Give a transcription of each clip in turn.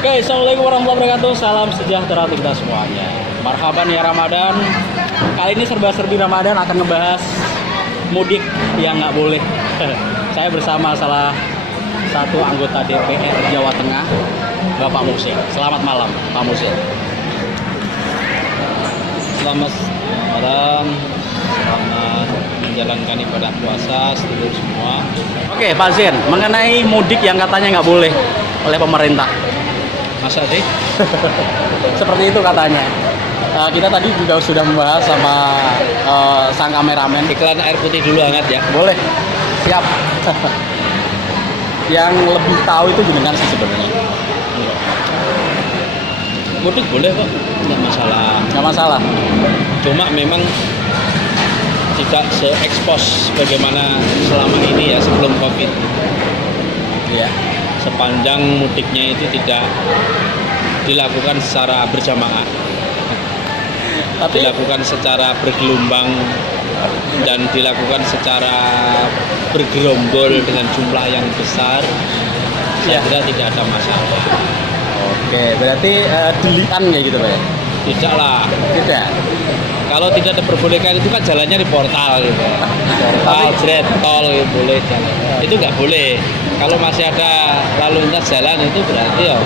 Oke, assalamualaikum warahmatullahi wabarakatuh. Salam sejahtera untuk kita semuanya. Marhaban ya Ramadan. Kali ini serba-serbi Ramadan akan ngebahas mudik yang nggak boleh. Saya bersama salah satu anggota DPR Jawa Tengah, Bapak Musil. Selamat malam, Pak Musil. Selamat malam, selamat menjalankan ibadah puasa seluruh semua. Oke, Pak Zen, mengenai mudik yang katanya nggak boleh oleh pemerintah. Masa sih? Seperti itu katanya. Kita tadi juga sudah membahas sama sang kameramen. Iklan air putih dulu hangat ya. Boleh, siap. Yang lebih tahu itu jenengan sih sebenarnya. Mudik boleh kok, nggak masalah. Nggak masalah. Cuma memang tidak se-expose bagaimana selama ini ya sebelum COVID. Iya. Sepanjang mudiknya itu tidak dilakukan secara berjamaah, Tapi dilakukan secara bergelombang dan dilakukan secara bergerombol dengan jumlah yang besar, saya Ya. kira tidak ada masalah. oke, berarti dilian kayak gitu, Pak ya? Tidak lah. Tidak. Kalau tidak diperbolehkan itu kan jalannya di portal gitu. Portal, jret, tol gitu, boleh jalan. Itu nggak boleh. Kalau masih ada lalu lintas jalan itu berarti ya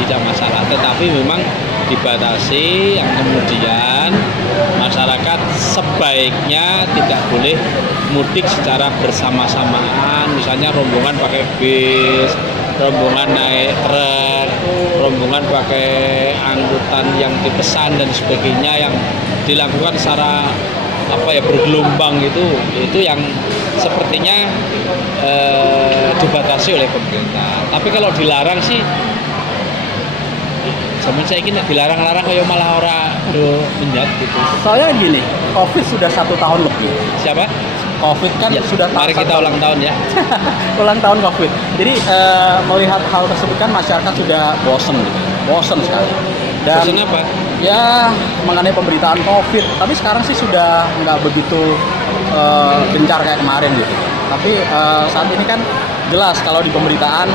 tidak masalah. Tetapi memang dibatasi yang kemudian masyarakat sebaiknya tidak boleh mudik secara bersama-samaan. Misalnya rombongan pakai bis, rombongan naik truk, rombongan pakai angkutan yang dipesan dan sebagainya yang dilakukan secara bergelombang itu yang sepertinya dibatasi oleh pemerintah. Tapi kalau dilarang sih zaman saya ini dilarang-larang kayak malah orang menjat gitu. Soalnya gini, COVID sudah 1 tahun lebih. Siapa? COVID kan Ya, sudah mari kita ulang tahun ya. ulang tahun COVID. Jadi melihat hal tersebut kan masyarakat sudah bosen gitu. Bosen sekali. Dan Bosan apa? ya mengenai pemberitaan COVID, tapi sekarang sih sudah nggak begitu gencar kayak kemarin gitu. Tapi saat ini kan jelas kalau di pemberitaan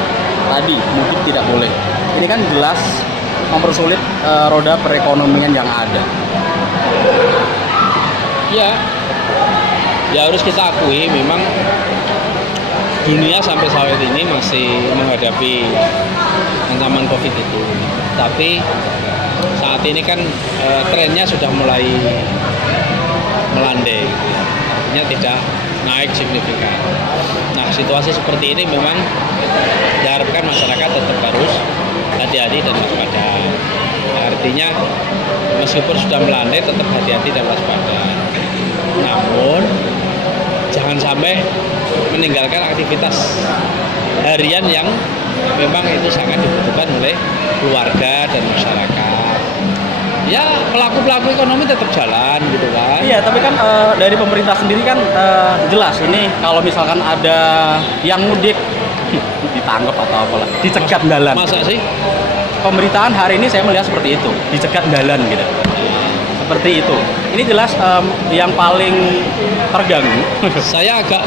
tadi mudik tidak boleh. Ini kan jelas mempersulit roda perekonomian yang ada. Ya harus kita akui memang dunia sampai saat ini masih menghadapi ancaman COVID itu. Tapi saat ini kan trennya sudah mulai melandai, artinya tidak naik signifikan. Nah, situasi seperti ini memang diharapkan masyarakat tetap harus hati-hati dan waspada. Artinya meskipun sudah melandai tetap hati-hati dan waspada. Namun jangan sampai meninggalkan aktivitas harian yang memang itu sangat dibutuhkan oleh keluarga dan masyarakat. Ya pelaku-pelaku ekonomi tetap jalan gitu kan. Iya, tapi kan dari pemerintah sendiri kan jelas ini kalau misalkan ada yang mudik ditangkap atau apalah, dicegat jalan. Masa sih? Pemberitaan hari ini saya melihat seperti itu, dicegat jalan gitu. Seperti itu. Ini jelas yang paling terganggu. Saya agak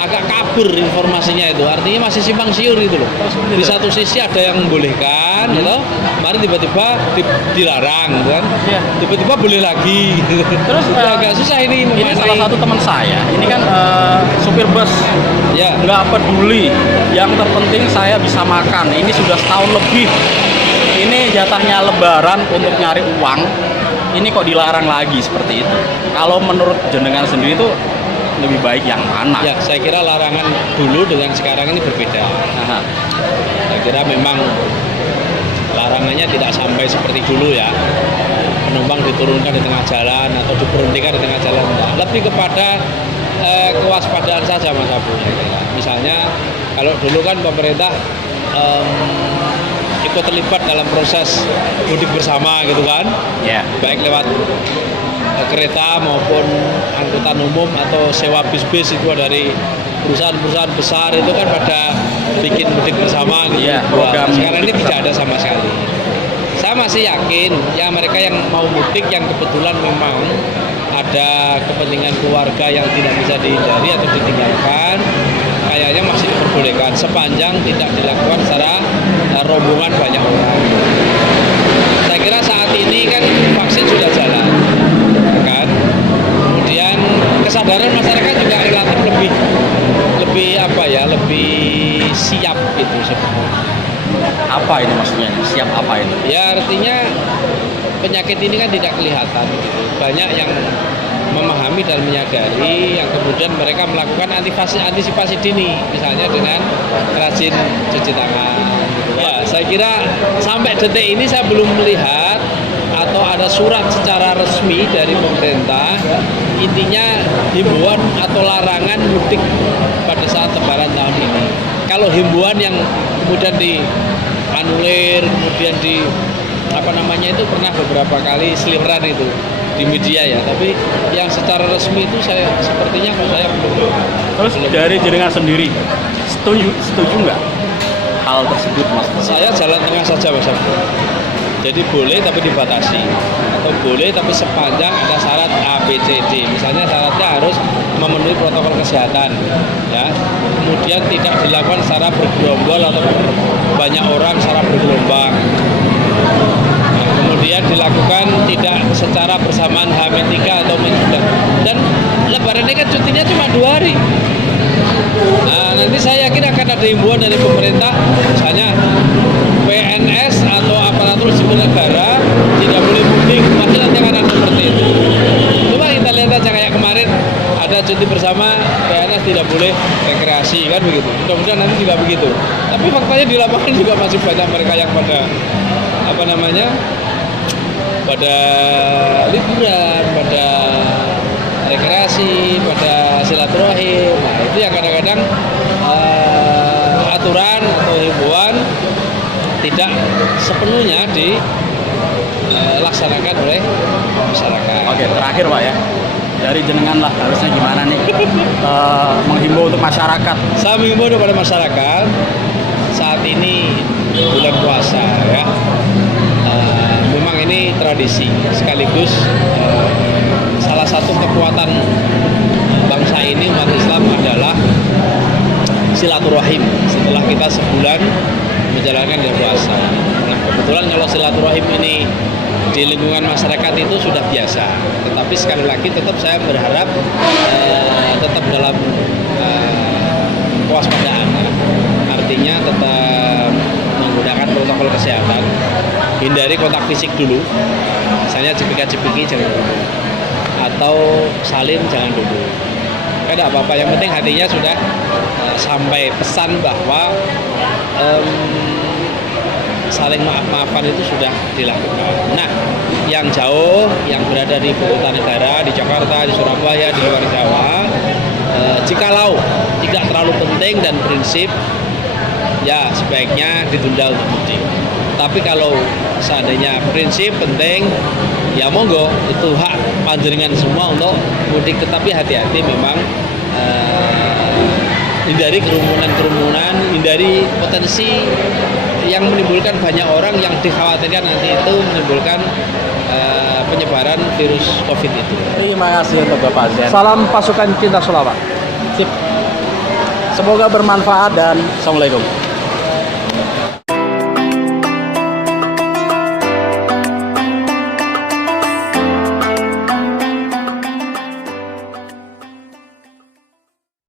agak kabur informasinya itu, artinya masih simpang siur gitu loh. Di satu sisi ada yang membolehkan gitu, mari tiba-tiba dilarang gitu kan, Iya. tiba-tiba boleh lagi gitu. Terus agak susah ini ini salah memaknai. satu teman saya. Ini kan supir bus, Ya, nggak peduli. Yang terpenting saya bisa makan. Ini sudah setahun lebih. Ini jatahnya Lebaran untuk nyari uang. Ini kok dilarang lagi seperti itu. Kalau menurut jenengan sendiri itu lebih baik yang mana? ya saya kira larangan dulu dengan sekarang ini berbeda. Aha. Saya kira memang larangannya tidak sampai seperti dulu ya, penumpang diturunkan di tengah jalan atau diberhentikan di tengah jalan. Enggak. Lebih kepada kewaspadaan saja Mas Abu. Misalnya kalau dulu kan pemerintah ikut terlibat dalam proses mudik bersama gitu kan, Ya. baik lewat kereta maupun angkutan umum atau sewa bis-bis itu dari perusahaan-perusahaan besar itu kan pada bikin mudik bersama gitu. Iya, Wah, program sekarang ini mudik tidak ada sama sekali. Saya masih yakin ya mereka yang mau mudik yang kebetulan memang ada kepentingan keluarga yang tidak bisa dihindari atau ditinggalkan, kayaknya masih diperbolehkan sepanjang tidak dilakukan secara itu sebenarnya. Apa ini maksudnya? Siap apa ini? Ya artinya penyakit ini kan tidak kelihatan gitu. Banyak yang memahami dan menyadari, yang kemudian mereka melakukan antisipasi dini, misalnya dengan rajin cuci tangan. Gitu. Ya, saya kira sampai detik ini saya belum melihat atau ada surat secara resmi dari pemerintah intinya himbauan atau larangan mudik pada saat Lebaran tahun ini. Kalau himbauan yang kemudian dianulir, kemudian itu pernah beberapa kali seliweran itu di media ya, tapi yang secara resmi itu sepertinya saya belum. Terus dari jenengan sendiri setuju nggak hal tersebut, Mas? Saya jalan tengah saja, Mas. Jadi boleh tapi dibatasi, atau boleh tapi sepanjang ada syarat A, B, C, D. Misalnya syaratnya harus memenuhi protokol kesehatan, ya. Kemudian tidak dilakukan secara bergerombol atau banyak orang secara bergelombang. Kemudian dilakukan tidak secara bersamaan H-3 atau mensudah. Dan Lebaran ini kan cutinya cuma 2 hari. Nah, nanti saya yakin akan ada himbauan dari pemerintah, misalnya PNS atau aparatur sipil negara tidak boleh mudik, pasti nanti akan ada seperti itu. Coba kita lihat aja kayak kemarin ada cuti bersama, PNS tidak boleh rekreasi, kan begitu. Mudah-mudahan nanti juga begitu. Tapi faktanya di lapangan juga masih banyak mereka yang pada pada liburan, pada rekreasi, pada silaturahim. Nah, itu yang kadang-kadang aturan atau himbauan tidak sepenuhnya dilaksanakan oleh masyarakat. Oke, terakhir Pak ya, dari jenengan lah harusnya gimana nih menghimbau untuk masyarakat? Saya menghimbau kepada masyarakat saat ini bulan puasa ya. Memang ini tradisi sekaligus salah satu kekuatan bangsa ini, umat Islam, adalah silaturahim setelah kita sebulan menjalankan ibadah puasa. Nah, kebetulan kalau silaturahim ini di lingkungan masyarakat itu sudah biasa, tetapi sekali lagi tetap saya berharap tetap dalam kewaspadaan. Artinya tetap menggunakan protokol kesehatan, hindari kontak fisik dulu, misalnya cepika-cepiki jangan dulu, atau salim jangan dulu. Tidak apa-apa, yang penting hatinya sudah sampai pesan bahwa saling maaf-maafan itu sudah dilakukan. Nah, yang jauh, yang berada di ibu kota negara, di Jakarta, di Surabaya, di luar Jawa, jikalau tidak terlalu penting dan prinsip, ya sebaiknya ditunda untuk mudik. Tapi kalau seandainya prinsip penting, ya monggo, itu hak panjenengan semua untuk mudik. Tetapi hati-hati memang, hindari kerumunan, hindari potensi yang menimbulkan banyak orang yang dikhawatirkan nanti itu menimbulkan penyebaran virus COVID itu. Terima kasih untuk Bapak Zen. Salam pasukan cinta Sulawak. Sip. Semoga bermanfaat dan Assalamualaikum.